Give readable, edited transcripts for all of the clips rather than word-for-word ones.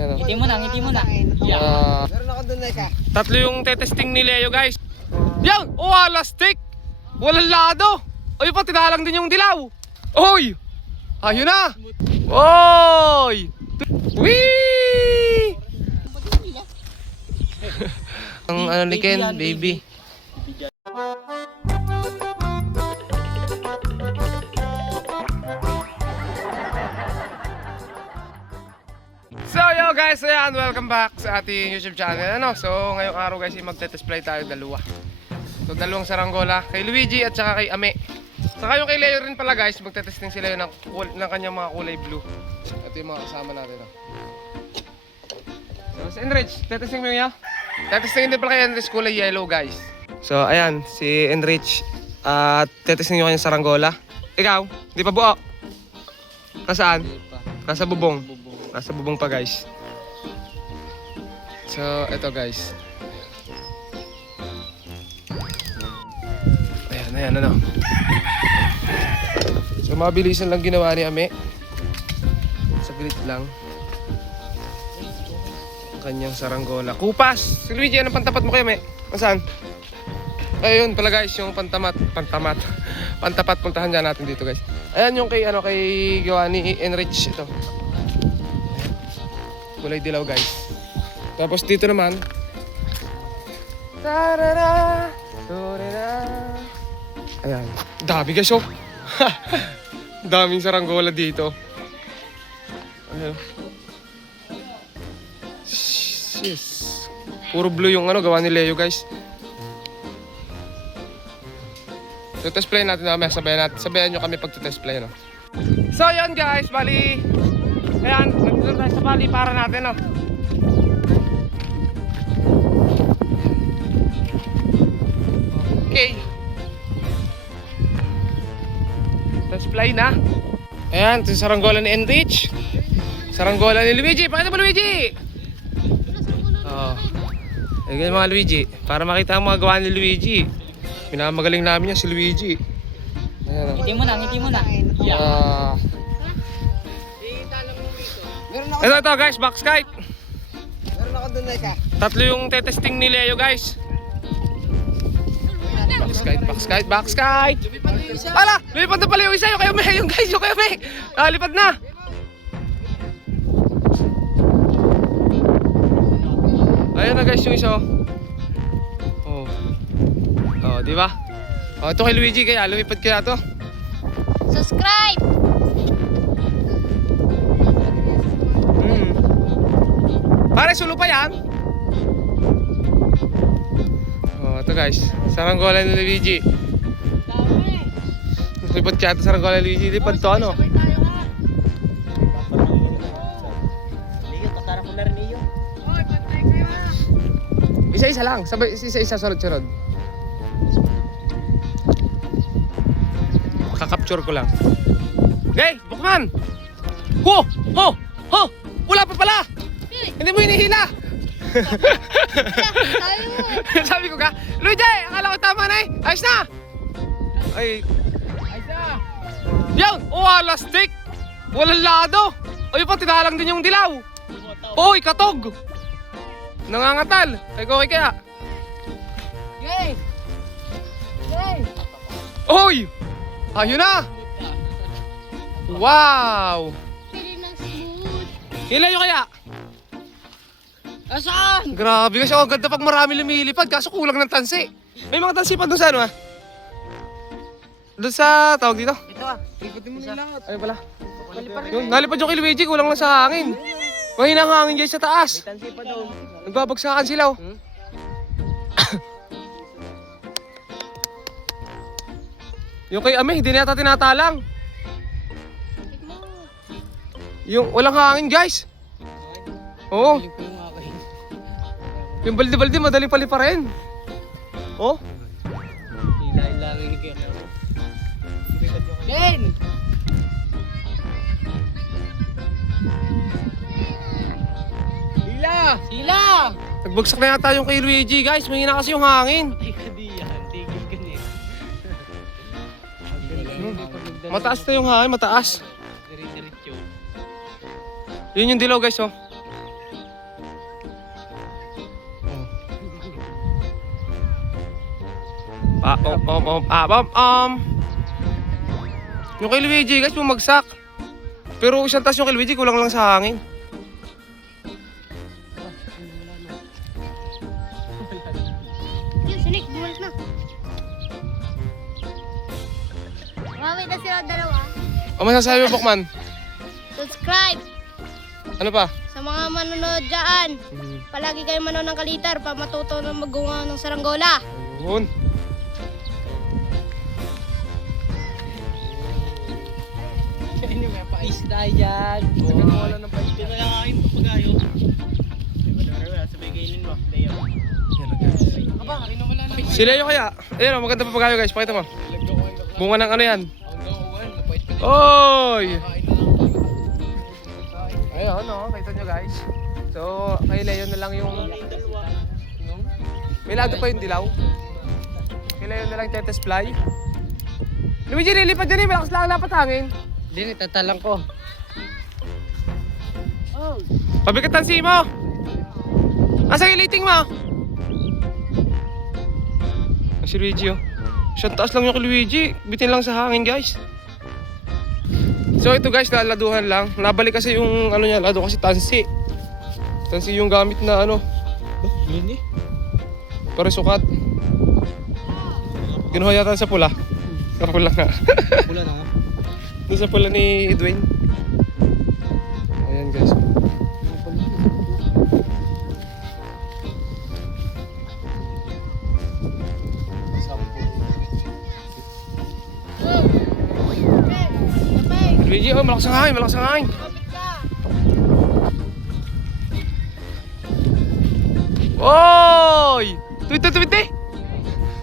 Ayan, Ngiti mo na, ngiti mo na. Meron ako dun na ka. Tatlo yung tetesting ni Leo guys. Yan! Oh, wala stick! Walang lado! Ay pa, tinalang din yung dilaw! Oy! Ayun na! Oy! Wee! Ang ano ni Ken, baby. So yo guys, ayan, welcome back sa ating YouTube channel. So ngayong araw guys, magte-test play tayo dalawa. So dalawang saranggola, kay Luigi at saka kay Ame. Saka yung kay Leo rin pala guys, magte-testing sila yun ng kanyang mga kulay blue. Ito yung mga kasama natin. So si Enrich, tetesting mo yun? Tetesting din pala kay Enrich kulay yellow guys. So ayan, si Enrich at tetesting nyo kanyang saranggola. Ikaw, di pa buo? Kasaan? Nasa bubong. Nasa bubong pa guys. So eto guys. Ayan ano. So mabilisan lang ginawa ni Ame. Saglit lang. Kanyang saranggola. Kupas! Si Luigi, anong pantapat mo kayo, Ame? Nasaan? Ayun pala guys, yung pantapat. Puntahan dyan natin dito guys. Ayan yung kay gawa ni Enrich ito. Kulay dilaw guys. Tapos dito naman. Tarara, ayan. Dami guys oh. Daming saranggola dito. Ayan. Yes. Puro blue yung gawa ni Leo guys. So test play natin namin. Sabayan nyo kami pag test play. So yun guys, bali. Ayan, nandito tayo sa bali para natin Okay. Test play na. Ayan, ito yung saranggola ni Enrich. Saranggola ni Luigi. Pakita mo Luigi! Ayan mga Luigi. Para makita ang mga gawa ni Luigi. Pinamagaling namin yan si Luigi. Ayan. Ngiti mo na, ngiti mo na. Ito guys, box kite. Meron ako dun na ka. Tatlo yung tetesting ni Leo guys. Box kite. Ala, lipad na pala yung isa. Yung kayo may, yung guys, yung kayo may. Lipad na. Ayan na guys yung isa. Oh, di ba? Oh, ito kay Luigi kaya lumipad kaya to. Subscribe! Pare, sulo pa yan. Oh, ito guys. Saranggola ni Luigi. Lipad kaya ito saranggola ni Luigi. Lipad to ano? Isa-isa lang. Sabay, isa-isa sunod-sunod. Kakapture ko lang. Okay, Bukman! Ho! Wala pa pala! Hindi mo hinihila! Sabi ko ka, Luigi! Akala ko tama na eh! Ayos na! Ayos na! Yan! Oh, wala stick! Walang lado! Ay pa, tinalang din yung dilaw! Oy, katog! Nangangatal! Kay kaya! Yay! Yay! Oy! Ayun na! Wow! Pili ng smooth. Ilan yung kaya? Nasaan? Grabe kasi, ang ganda pag marami lumilipad, kaso kulang ng tansi. May mga tansi pa doon sa Doon sa, tawag dito? Ito lipatin mo na lahat. Ano pala? Yun, nalipad yung kay Luigi, kulang lang sa hangin. Mahina ang hangin dyan sa taas. Tansi pa doon. Nagbabagsakan sila Yung kay Ame, hindi na yata tinatalang. Yung walang hangin guys. Oo. Yung balde-balde madaling paliparin. Oh. Hila-hilangin ni Ken. Ken! Hila! Nagbagsak na yata yung kay Luigi guys. Mahina kasi yung hangin. Tigil ka niya. Mataas na yung hangin, mataas. Diretso. Yun yung dilaw guys Yung kay Luigi guys, bumagsak. Pero isang tas yung kay Luigi, kulang lang sa hangin. Yung sinik, bumalik na. Mami na sila dalawa. O masasabi mo, Bokman? Subscribe Ano pa? sa mga manonood dyan. Palagi kayo manood ng Kalitar para matuto na magawa ng saranggola. Ayun. Isda yan. Wala ng palit. Ito na lang aking papagayo. Wala, sabay kainin mo. Leo. Aba, kainin wala na. Si Leo kaya? Ayun, oh, maganda pa pagayo guys. Pakita mo. Bunga ng ano yan? Oy! Ayun, no, kita nyo guys. So, kay Leo na lang yung... May lado pa yung dilaw. Kay Leo na lang tetes fly. Luigi, lilipat dyan eh. Malakas lang ang lapat hangin. Hindi, tatalang ko. Pabigatan si mo! Asa iliting mo? Si Luigi oh. Siyang taas lang yung kay Luigi. Bitin lang sa hangin guys. So ito guys, laladuhan lang. Nabalik kasi yung ano niya, lado kasi tansi. Tansi yung gamit na ano. Yun eh. Para sukat. Kinuha yata sa pula. Sa pula nga. Pula na. Doon sa pula ni Edwin. Ayan guys. Luigi, oh, malakas ang hangin, malakas ang hangin. Oy! Tuwid eh!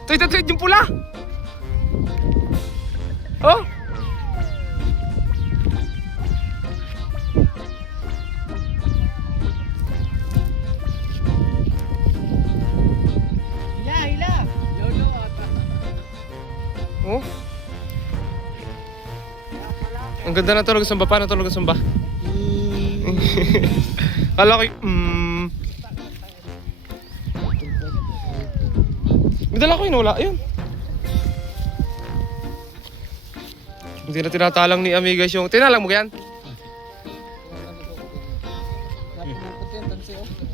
Tuwid yung pula! Oh! Hila. Lolo ata. Oh? Ang ganda na tulog samba. Paano tulog samba? Kala ko may dala ko yun, wala yun. Hindi na tinatalang ni Ami guys yung... Tinalang mo yan?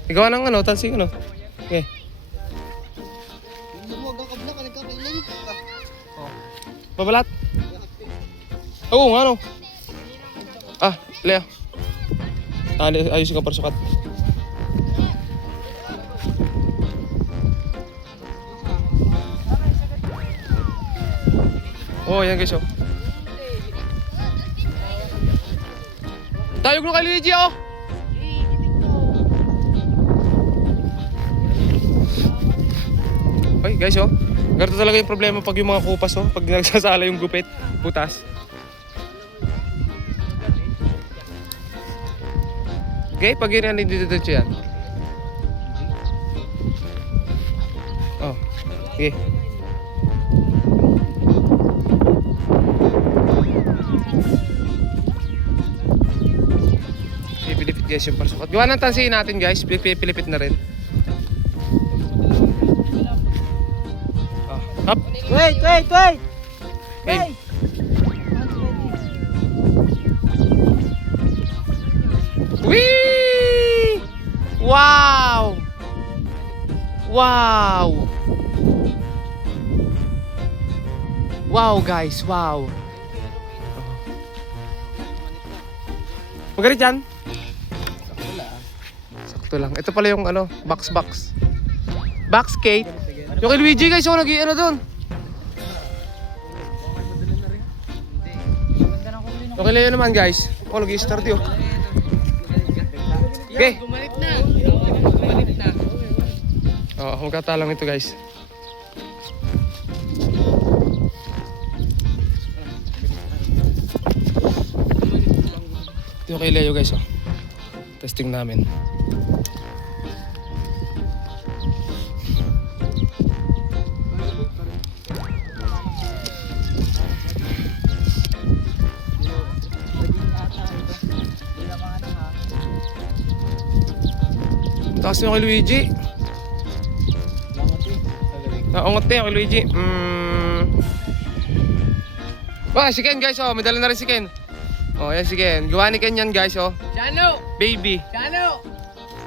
Ikaw ng ano, tansi ano? Okay. Lumuwag ang kabla ka nagkakailin. Babalat? Oo nga no. Ah, Leo. Ayusin ka para sukat. Oh, yan guys oh. Tayog na kay Luigi oh. Ay guys oh. Ganito talaga yung problema pag yung mga kupas oh. Pag nagsasala yung gupit, butas. Okay, pag yun yan, hindi dito yan. Oh, okay. Pipilipit guys yung parsukat. Gawa ng tansihin natin guys, pipilipit na rin. Oh, up. Wait! Okay. Whee! Wow! Wow! Wow guys, wow! Magalit yan? Sakto lang. Ito pala yung ano, box. Box skate. Yung kay Luigi guys, oh, nag-i-ano dun. Yung kay Leo naman guys. Oh, nag-i-start yun. Okay. Bumalik na. Oo, magkatalang ito guys. Ito yung kay Leo guys oh. Testing namin. Taas nyo kay Luigi. Naungot na yung kay Luigi. Wah, si Ken guys, oh. May dala na rin si Ken. Oh, yan si Ken. Gawa ni Ken yan guys, oh. Chano! Baby. Chano!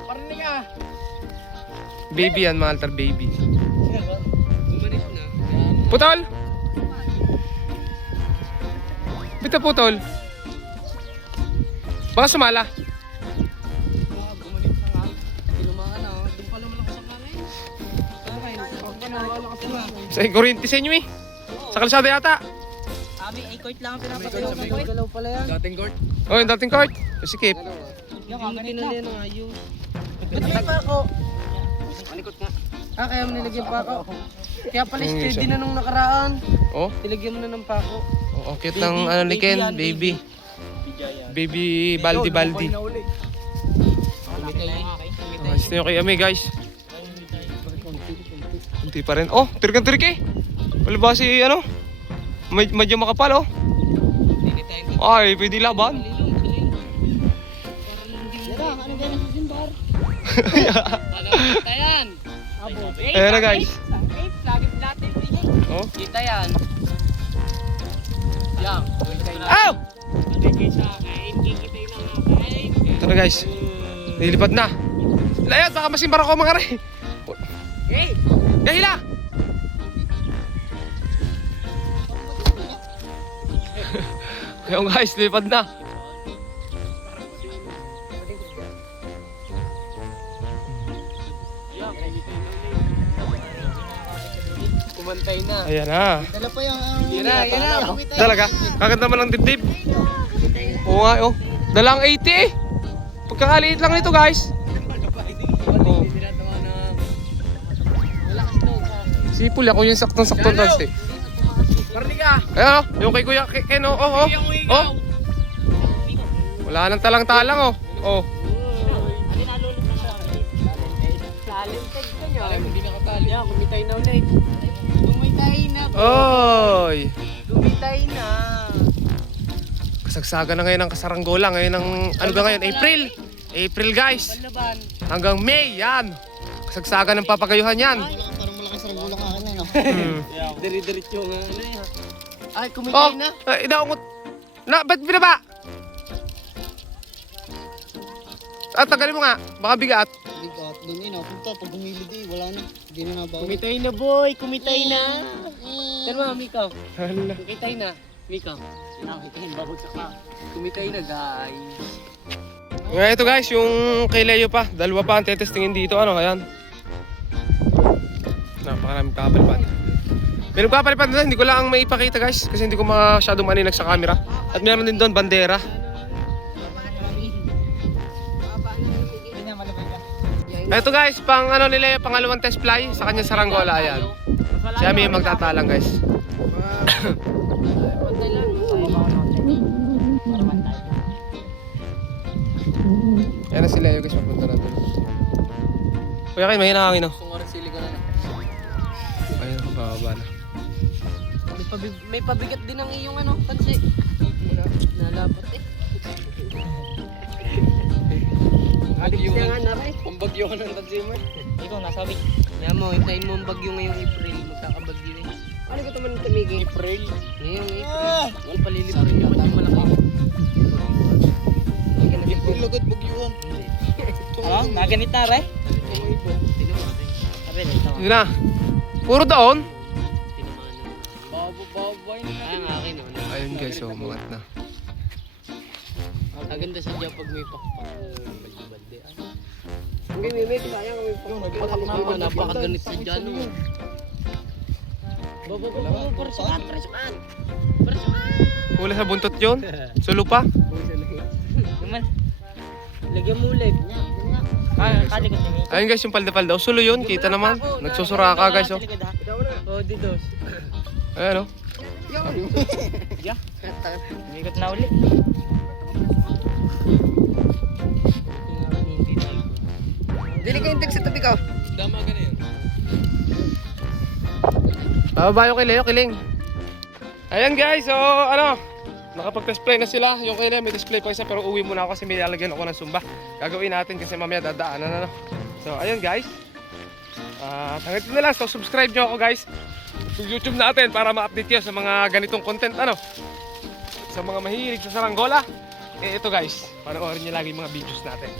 Parinig ka! Baby yan, mga altar baby. Gumanis na. Putol! Bita putol. Baka sumala. Gumanis na nga. Tinumaan na. Doon pala malakas ang kanin. Okay. Pag malakas na. Sa Corinti sa inyo eh. Sa kalsada yata. Ami, ay court lang ang pinapatayo. May galaw pala yan. Dating court. Oh, yung dating court. Si Kip. Yung kaganit na. Yung ayos. Ba't may pako? Malikot nga. Ah, kaya mo nilagyan pako. Kaya pala steady na nung nakaraan. Oh, Nilagyan mo na ng pako. oh cute ng ano ni Ken, baby. Baby baldi. Ayos na yung kay Ame guys. Kunti pa rin. Oh, trick eh. Wala ba si ano? Medyo makapal oh. Ay, pwede laban. Ano ba yung simbar? Kita yan. Ayan na guys. Lagi natin. Oh. Kita yan. Yan. Ow! Ito na guys. Nilipad na. Layot, baka masimbar ako mga rin. Hey! Gahila! Ayun guys, lipad na. Kumantay na. Ayan na. Dala pa yung... Yan na. Talaga? Kaganda naman ng dibdib. Oo nga, oh. Dalang 80 eh. Pagkakaliit lang nito guys. Oh. Sipul ako yung saktong-saktong dance eh. Parinig ka. Ayan oh, yung kay Kuya Ken oh, oh, oh. Wala nang talang-talang oh. Oh. Hindi nakatali. Yan, kumitay na ulit. Kumitay na po. Oy. Kumitay na. Kasagsagan na ngayon ng kasaranggola. Ngayon ng, ano ba ngayon? April. April guys. Laban. Hanggang May, yan. Kasagsagan ng papagayuhan yan. Parang malakas ang gulang akin na, no? Diri-diretso nga. Ano yan? Ay, Oh, kumitay na. inaungot. Na, ba't binaba? Tagalin mo nga. Baka bigat. Bigat. Doon yun, punta. Pag gumilid eh, wala na. Hindi na nabawi. Kumitay na boy, kumitay na. Pero Mika, Hala. kumitay na. Mika, nakita yung babagsak na. Kumitay na guys. Ngayon ito guys, yung kay Leo pa. Dalawa pa ang tetestingin dito. Ano, ayan. Napakaraming kapalpan. May nagpapalpan doon, hindi ko lang maipakita guys. Kasi hindi ko masyadong maninag sa camera. At meron din doon bandera. Ito guys, pang ano ni Leo, pangalawang test fly sa kanya saranggola. Ayan. Siya may magtatalang guys. Ayan na si Leo guys, mapunta na doon. Kuya kayo, mahina hangin oh. Sungaran sili ko na na. Ayan, bababa na. May pabigat din ang iyong ano, tansi. Nalapat eh. Bagyo nga na rin. Ang bagyo ka ng tansi mo eh. Ikaw, nasabi. Yan mo, hintayin mo ang bagyo ngayong April. Magkakabagyo eh. Ano ka naman tumigil? April? Ngayong April. Wala paliliparin naman yung malaki. April agad bagyuhan. Oh, naganit na rin? Yun na. Puro doon. Babo-baboy na. Ay, ang akin oh. Ayun guys, oh, umangat na. Maganda sa dyan pag may pakpak. Balde-balde. Hindi, may sayang may pakpak naman. Napakaganit sa dyan. Babo-babo, parasukan. Hula sa buntot yun. Sulo pa. Naman. Lagyan mo ulit. Kali ko tingin. Ayun guys, yung palda-palda. Oh, sulo yun. Kita naman. Nagsusura ka guys. Oh. Oh, didos. Ayan oh. Umikot na ulit. Dili ka yung sa tabi ko. Dama ka na yun. Bababa yung kay Leo, kiling. Ayan guys, so ano, nakapag-test play na sila. Yung kay Leo may display pa isa pero uwi muna ako kasi may lalagyan ako ng sumba. Gagawin natin kasi mamaya dadaanan ano. So ayun guys. Hanggang dito na lang. So subscribe nyo ako guys. yung YouTube natin para ma-update kayo sa mga ganitong content, ano? Sa mga mahilig sa saranggola. Eh ito guys, panoorin niyo lagi yung mga videos natin.